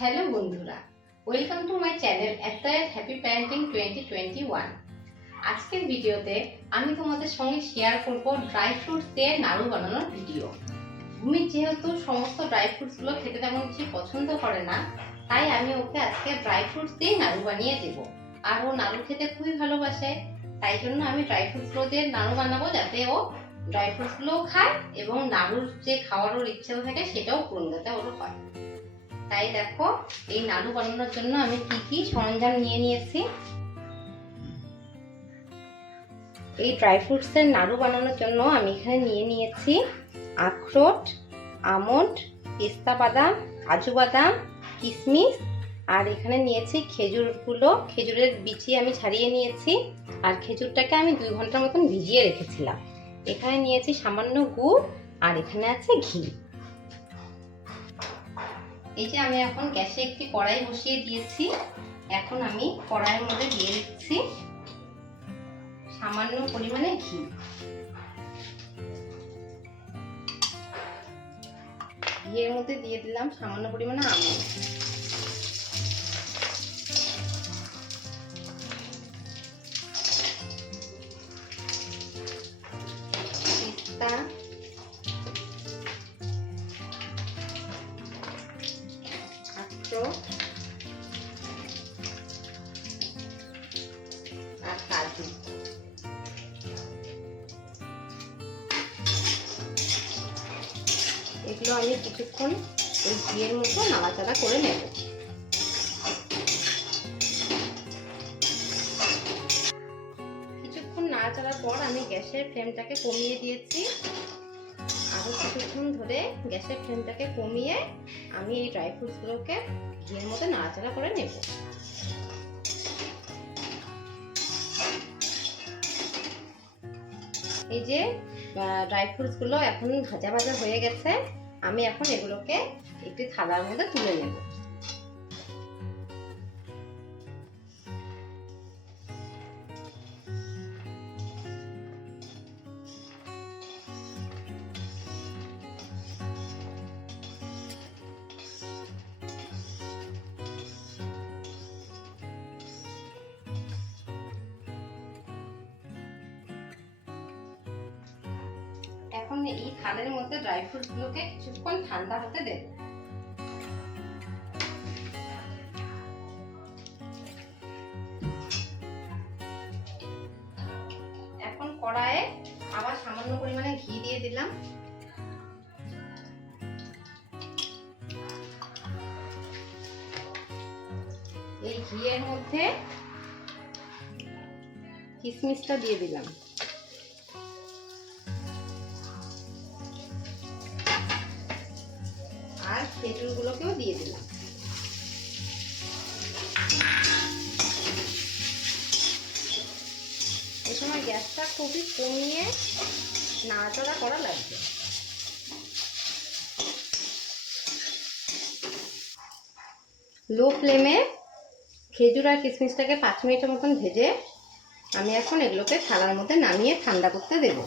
Hello বন্ধুরা, welcome to my channel happy parenting 2021। আজকের ভিডিওতে আমি তোমাদের সঙ্গে শেয়ার করব ড্রাই ফ্রুটস দিয়ে নাড়ু বানানোর ভিডিও। ভূমি যেহেতু সমস্ত ড্রাই ফ্রুটসগুলো খেতে তেমন বেশি পছন্দ করে না, তাই আমি ওকে আজকে ড্রাই ফ্রুটস দিয়ে নাড়ু বানিয়ে দেবো। আর ও নাড়ু খেতে খুবই ভালোবাসে, তাই জন্য আমি ড্রাই ফ্রুটসগুলো দিয়ে নাড়ু বানাবো, যাতে ও ড্রাই ফ্রুটসগুলোও খায় এবং নাড়ুর যে খাওয়ার ওর ইচ্ছেও থাকে সেটাও পূরণ যাতে ওর হয়। তাই দেখো, এই নাড়ু বানানোর জন্য আমি কি কি সরঞ্জাম নিয়ে নিয়েছি। এই ড্রাই ফ্রুটস এর নাড়ু বানানোর জন্য আমি এখানে নিয়ে নিয়েছি আখরোট, আমন্ড, পেস্তা বাদাম, কাজু বাদাম, কিশমিশ, আর এখানে নিয়েছি খেজুরগুলো। খেজুরের বিচি আমি ছাড়িয়ে নিয়েছি, আর খেজুরটাকে আমি 2 ঘন্টার মতন ভিজিয়ে রেখেছিলাম। এখানে নিয়েছি সামান্য গুড়, আর এখানে আছে ঘি। এই যে আমি এখন গ্যাসে একটি কড়াই বসিয়ে দিয়েছি। এখন আমি কড়াইয়ের মধ্যে দিয়ে দিচ্ছি সামান্য পরিমাণে ঘি। ঘিয়ের মধ্যে দিয়ে দিলাম সামান্য পরিমাণে আমন্ড, পেস্তা, আর কাজু। এগুলো আমি কিছুক্ষণ ওই ঘিয়ের মধ্যে নাড়াচাড়া করে নেব। কিছুক্ষণ নাড়াচাড়ার পর আমি গ্যাসের ফ্লেমটাকে কমিয়ে দিয়েছি। আরো কিছুক্ষণ ধরে গ্যাসের ফ্লেমটাকে কমিয়ে আমি এই ড্রাই ফ্রুটসগুলোকে ঘিয়ের মধ্যে নাড়াচাড়া করে নেব। এই যে ড্রাই ফ্রুটসগুলো এখন ভাজা ভাজা হয়ে গেছে, আমি এখন এগুলোকে একটি থালার মধ্যে তুলে নেব। এখন এই থালের মধ্যে ড্রাই ফ্রুটস গুলোকে কিছুক্ষণ ঠান্ডা হতে দেব। এখন কড়াইয়ে আবার সামান্য পরিমাণে ঘি দিয়ে দিলাম। এই ঘিয়ের মধ্যে কিশমিশটা দিয়ে দিলাম, আর খেজুরগুলোকেও দিয়ে দিলাম। এই সময় গ্যাসটা খুবই কমিয়ে নাড়াচাড়া করা লাগবে। লো ফ্লেমে খেজুর আর কিশমিশটাকে 5 মিনিটের মতন ভেজে আমি এখন এগুলোকে থালার মধ্যে নামিয়ে ঠান্ডা করতে দেব।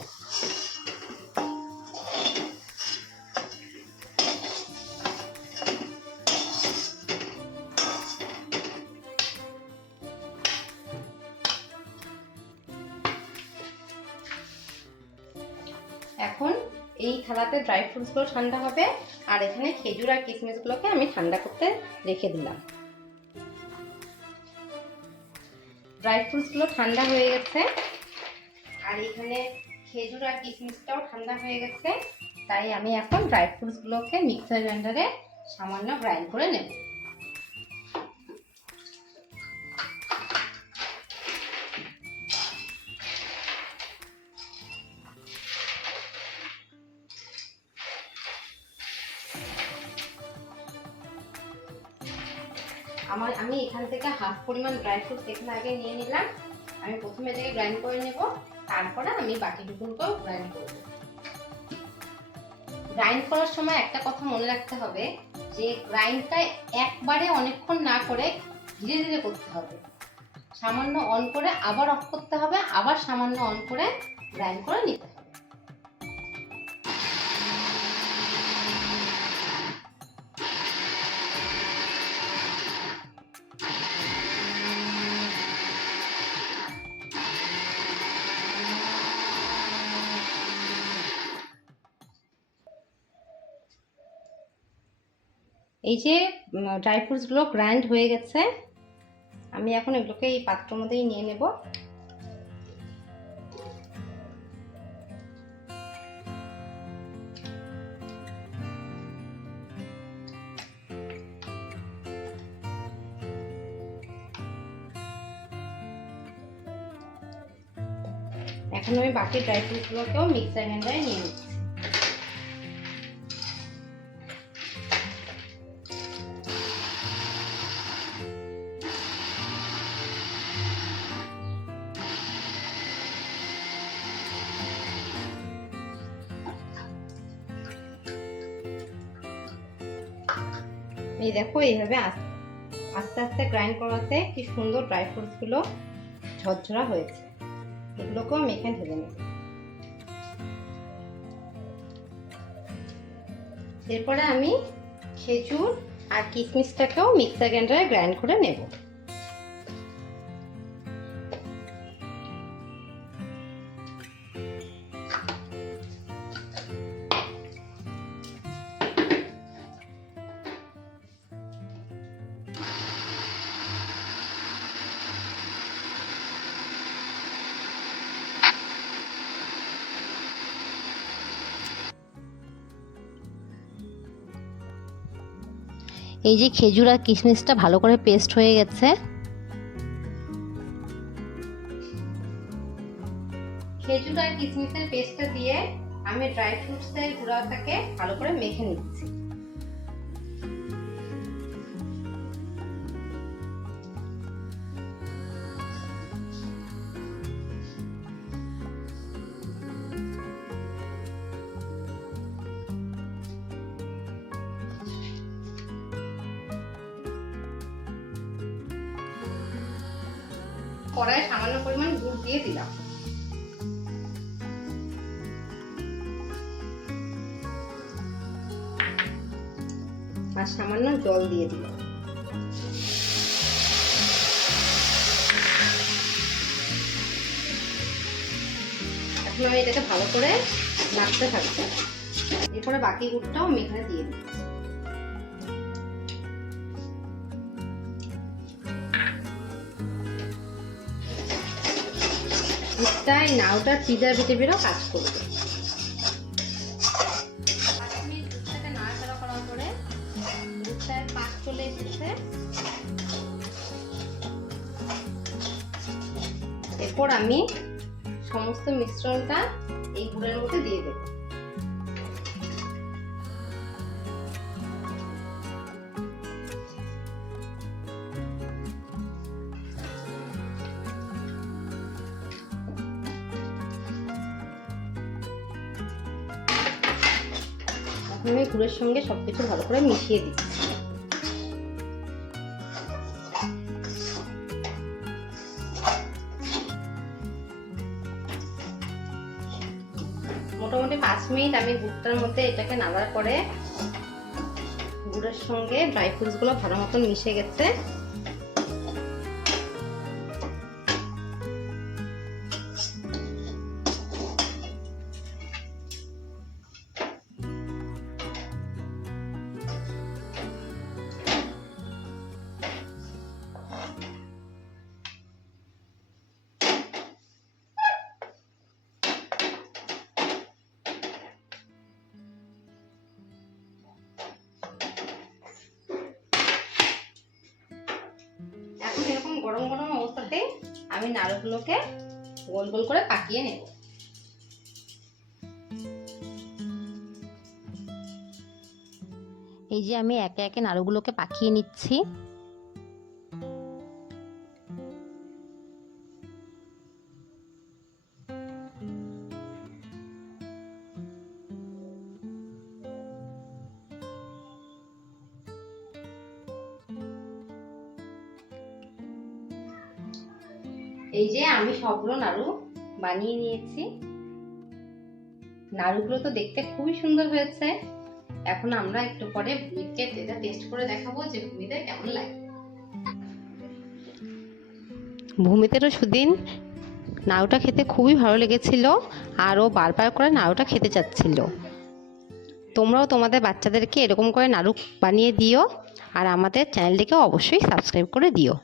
এখন এই থালাতে ড্রাই ফ্রুটসগুলো ঠান্ডা হবে, আর এখানে খেজুর আর কিশমিশগুলোকে আমি ঠান্ডা করতে রেখে দিলাম। ড্রাই ফ্রুটসগুলো ঠান্ডা হয়ে গেছে, আর এখানে খেজুর আর কিশমিশটাও ঠান্ডা হয়ে গেছে। তাই আমি এখন ড্রাই ফ্রুটসগুলোকে মিক্সার গ্রাইন্ডারে সামান্য গ্রাইন্ড করে নেব। আমি এখান থেকে হাফ পরিমাণ ড্রাই ফ্রুটস এখানে আগে নিয়ে নিলাম। আমি প্রথমে এটাকে গ্রাইন্ড করে নেব, তারপরে আমি বাকিটুকুকেও গ্রাইন্ড করব। গ্রাইন্ড করার সময় একটা কথা মনে রাখতে হবে, যে গ্রাইন্ডটা একবারে অনেকক্ষণ না করে ধীরে ধীরে করতে হবে। সামান্য অন করে আবার অফ করতে হবে, আবার সামান্য অন করে গ্রাইন্ড করে নিতে হবে। এই যে ড্রাই ফ্রুটসগুলো গ্রাইন্ড হয়ে গেছে, আমি এখন এগুলোকে এই পাত্রের মধ্যেই নিয়ে নেব। এখন আমি বাকি ড্রাই ফ্রুটসগুলোকেও মিক্সার গ্রাইন্ডারে নিয়ে নিচ্ছি। এই দেখো এইভাবে আস্তে আস্তে গ্রাইন্ড করাতে কি সুন্দর ড্রাই ফ্রুটসগুলো ঝরঝরা হয়েছে। এগুলোকেও আমি এখানে ঢেলে নেব। এরপরে আমি খেজুর আর কিশমিশটাকেও মিক্সার গ্রাইন্ডারে গ্রাইন্ড করে নেব। এই যে খেজুর আর কিশমিশটা ভালো করে পেস্ট হয়ে গেছে। খেজুর আর কিশমিশের পেস্টটা দিয়ে আমি ড্রাই ফ্রুটসের গুঁড়াটাকে ভালো করে মেখে নিচ্ছি। কড়াইয়ে সামান্য পরিমাণ গুড় দিয়ে দিলাম। আর সামান্য জল দিয়ে দিলাম। এখন আমি এটাকে ভালো করে নাড়তে থাকবো। এরপরে বাকি গুড়টাও আমি এখানে দিয়ে দিচ্ছি। তাই নাউটা প্রিজারভেটিভেরও কাজ করবে। দুধটাকে নাড়াচাড়া করার পরে দুধটার পাক চলে এসেছে। এরপর আমি সমস্ত মিশ্রণটা এই গুড়ের মধ্যে দিয়ে দেব। আমি গুড়ের সঙ্গে সবকিছু ভালো করে মিশিয়ে দিচ্ছি। মোটামুটি 5 মিনিট আমি গুড়টার মধ্যে এটাকে নাড়ার পরে গুড়ের সঙ্গে ড্রাই ফ্রুটস গুলো ভালো মতন মিশে গেছে। এখন এরকম গরম গরম অবস্থাতে আমি নাড়ুগুলোকে গোল গোল করে পাকিয়ে নেব। এই যে আমি একে একে নাড়ুগুলোকে পাকিয়ে নিচ্ছি। এই যে আমি সবগুলো নাড়ু বানিয়ে নিয়েছি। নাড়ুগুলো তো দেখতে খুবই সুন্দর হয়েছে। এখন আমরা একটু পরে ভূমিকে এটা টেস্ট করে দেখাবো যে ভূমিতে কেমন লাগে। ভূমিতেরও সেদিন নাড়ুটা খেতে খুবই ভালো লেগেছিল আর ও বারবার করে নাড়ুটা খেতে চাচ্ছিল। তোমরাও তোমাদের বাচ্চাদেরকে এরকম করে নাড়ু বানিয়ে দিও আর আমাদের চ্যানেলটিকে অবশ্যই সাবস্ক্রাইব করে দিও।